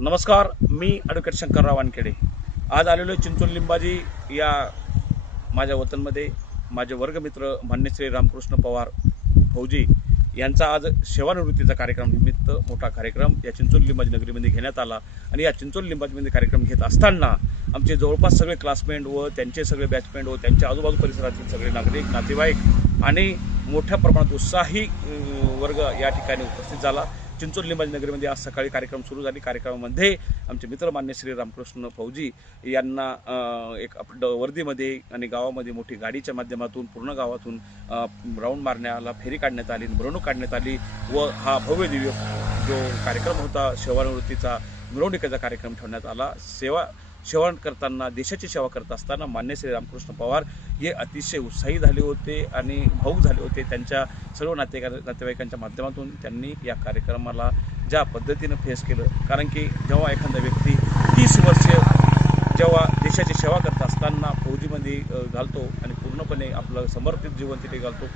नमस्कार मी ॲडव्होकेट शंकरराव वानखेडे. आज आलेलो आहे चिंचोली लिंबाजी या माझ्या वतनमध्ये. माझे वर्गमित्र मान्य श्री रामकृष्ण पवार फौजी यांचा आज सेवानिवृत्तीचा कार्यक्रम निमित्त मोठा कार्यक्रम या चिंचोली लिंबाजी नगरीमध्ये घेण्यात आला. आणि या चिंचोली लिंबाजीमध्ये कार्यक्रम घेत असताना आमचे जवळपास सगळे क्लासमेट व त्यांचे सगळे बॅचमेट व त्यांच्या आजूबाजू परिसरातील सगळे नागरिक नातेवाईक आणि मोठ्या प्रमाणात उत्साही वर्ग या ठिकाणी उपस्थित झाला. चिंचोली लिंबाजी नगरीमध्ये आज सकाळी कार्यक्रम सुरू झाले. कार्यक्रमामध्ये आमचे मित्र मान्य श्री रामकृष्ण फौजी यांना एक आप- ड- वर्दीमध्ये आणि गावामध्ये मोठी गाडीच्या माध्यमातून पूर्ण गावातून राऊंड मारण्याला फेरी काढण्यात आली मिरवणूक काढण्यात आली व हा भव्य दिव्य जो कार्यक्रम होता सेवानिवृत्तीचा मिरवणुकीचा कार्यक्रम ठेवण्यात आला. सेवा सेवा करताना देशाची सेवा करत असताना मान्य श्री रामकृष्ण पवार हे अतिशय उत्साही झाले होते आणि भाऊ झाले होते. त्यांच्या सर्व नाते नातेवाईकांच्या माध्यमातून त्यांनी या कार्यक्रमाला ज्या पद्धतीनं फेस केलं. कारण की जेव्हा एखादा व्यक्ती तीस वर्ष जेव्हा देशाची सेवा करत असताना फौजीमध्ये घालतो आणि पूर्णपणे आपलं समर्पित जीवन तिथे घालतो.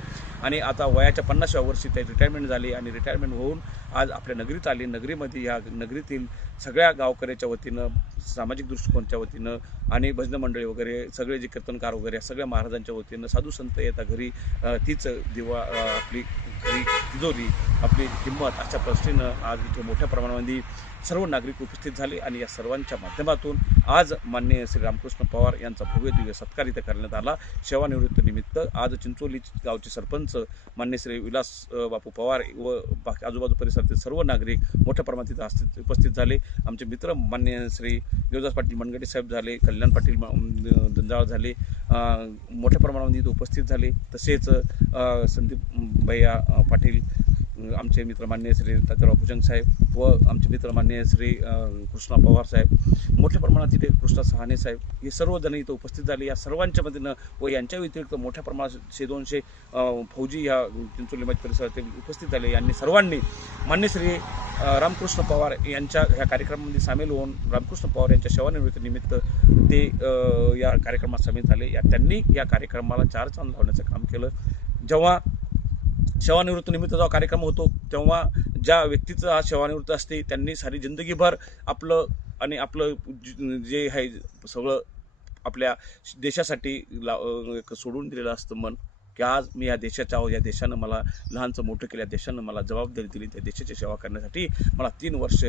आणि आता वयाच्या पन्नासव्या वर्षी ते रिटायरमेंट झाली आणि रिटायरमेंट होऊन आज आपल्या नगरीत आली. नगरीमध्ये या नगरीतील सगळ्या गावकऱ्याच्या वतीनं सामाजिक दृष्टिकोनच्या वतीनं आणि भजन मंडळी वगैरे सगळे जे कीर्तनकार वगैरे सगळ्या महाराजांच्या वतीनं साधू संत येता घरी तीच दिवा आपली घरी तिजोरी आपली किंमत अशा दृष्टीनं आज इथे मोठ्या प्रमाणामध्ये सर्व नागरिक उपस्थित झाले आणि या सर्वांच्या माध्यमातून आज माननीय श्री रामकृष्ण पवार यांचा भव्य दिव्य सत्कार इथं करण्यात आला. सेवानिवृत्तीनिमित्त आज चिंचोली गावचे सरपंच मान्य श्री विलास बापू पवार व बाकी आजूबाजू परिसरातील सर्व नागरिक मोठ्या प्रमाणात इथं असतील- उपस्थित झाले. आमचे मित्र मान्य श्री देवदास पाटील मनगटे साहेब झाले कल्याण पाटील दंजाळ झाले मोठ्या प्रमाणामध्ये इथं उपस्थित झाले. तसेच संदीप भैया पाटील आमचे मित्र मान्य श्री तात्याराव भुजंग साहेब व आमचे मित्र मान्य श्री कृष्णा पवार साहेब. मोठ्या प्रमाणात इथे कृष्णा सहाने साहेब हे सर्वजण इथं उपस्थित झाले. या सर्वांच्या मदतीनं व यांच्या व्यतिरिक्त मोठ्या प्रमाणात शे दोनशे फौजी या चिंचोली परिसरात उपस्थित झाले. यांनी सर्वांनी मान्य श्री रामकृष्ण पवार यांच्या ह्या कार्यक्रमामध्ये सामील होऊन रामकृष्ण पवार यांच्या सेवानिवृत्तीनिमित्त ते या कार्यक्रमात सामील झाले. या त्यांनी या कार्यक्रमाला चार चांद लावण्याचं काम केलं. जेव्हा सेवानिवृत्तीनिमित्त जेव्हा कार्यक्रम होतो तेव्हा ज्या व्यक्तीचं हा सेवानिवृत्त असते त्यांनी सारी जिंदगीभर आपलं आणि आपलं जे आहे सगळं आपल्या देशासाठी ला एक सोडून दिलेलं असतं मन. की आज मी या देशाच्या आहो या देशानं मला लहानचं मोठं केलं या देशानं मला जबाबदारी दिली त्या देशाची सेवा करण्यासाठी मला तीन वर्ष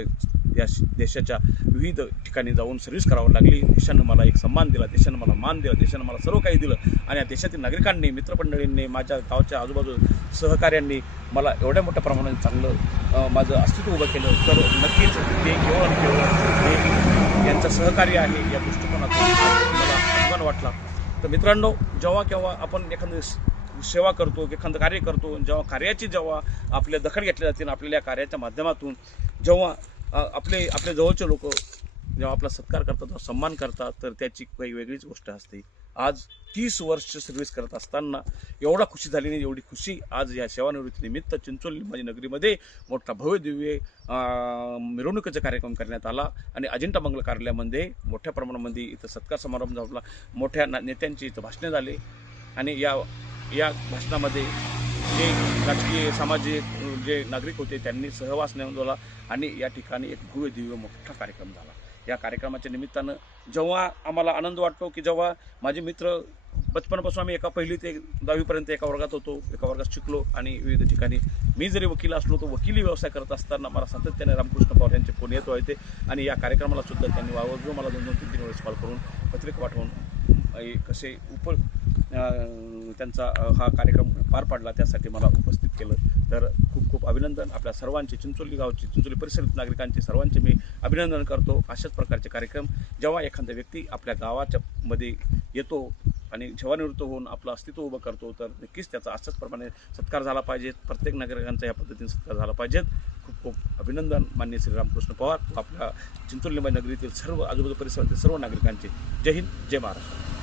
या श- देशाच्या विविध ठिकाणी जाऊन सर्व्हिस करावं लागली. देशानं मला एक सन्मान दिला देशानं मला मान दिला देशानं मला सर्व काही दिलं. आणि या देशातील नागरिकांनी मित्रमंडळींनी माझ्या गावच्या आजूबाजू सहकार्यांनी मला एवढ्या मोठ्या प्रमाणात चांगलं माझं अस्तित्व उभं केलं. तर नक्कीच ते केवळ आणि केवळ हे यांचं सहकार्य आहे या दृष्टिकोनातून मला अभिमान वाटला. तर मित्रांनो जेव्हा केव्हा आपण एखादं सेवा करतो एखादं कार्य करतो. जेव्हा कार्याची जेव्हा आपल्या दखल घेतली जाते आणि आपल्याला या कार्याच्या माध्यमातून जेव्हा आपले आपले जवळचे लोक जेव्हा आपला सत्कार करतात जेव्हा सन्मान करतात तर त्याची काही वेगळीच गोष्ट असते. आज तीस वर्ष सर्व्हिस करत असताना एवढा खुशी झाली नाही एवढी खुशी आज या सेवानिवृत्तीनिमित्त चिंचोली माझी नगरीमध्ये मोठा भव्य दिव्य मिरवणुकीचा कार्यक्रम करण्यात आला. आणि अजिंठा मंगल कार्यालयामध्ये मोठ्या प्रमाणामध्ये इथं सत्कार समारंभ झाला. मोठ्या ना- नेत्यांची इथं भाषणे झाले. आणि या या भाषणामध्ये जे राजकीय सामाजिक जे नागरिक होते त्यांनी सहवास नोंदवला आणि या ठिकाणी एक भव्य दिव्य मोठा कार्यक्रम झाला. या कार्यक्रमाच्या निमित्तानं जेव्हा आम्हाला आनंद वाटतो की जेव्हा माझे मित्र बचपनापासून आम्ही एका पहिली ते दहावीपर्यंत एका वर्गात होतो एका वर्गात शिकलो आणि विविध ठिकाणी मी जरी वकील असलो तर वकिली व्यवसाय करत असताना मला सातत्याने रामकृष्ण पवार यांचे फोन येत होते आणि या कार्यक्रमाला सुद्धा त्यांनी वावरून मला दोन दोन तीन तीन वेळेस कॉल करून पत्रिका पाठवून कसे उप त्यांचा हा कार्यक्रम पार पाडला त्यासाठी मला उपस्थित केलं. तर खूप खूप अभिनंदन आपल्या सर्वांचे चिंचोली गावचे चिंचोली परिसरातील नागरिकांचे सर्वांचे मी अभिनंदन करतो. अशाच प्रकारचे कार्यक्रम जेव्हा एखादा व्यक्ती आपल्या गावाच्या मध्ये येतो आणि सेवानिवृत्त होऊन आपलं अस्तित्व उभं करतो तर नक्कीच त्याचा अशाच प्रमाणे सत्कार झाला पाहिजे. प्रत्येक नागरिकांचा या पद्धतीने सत्कार झाला पाहिजे. खूप खूप अभिनंदन. मान्य श्री रामकृष्ण पवार. आपल्या चिंचोली नगरीतील सर्व आजूबाजू परिसरातील सर्व नागरिकांचे जय हिंद जय महाराष्ट्र.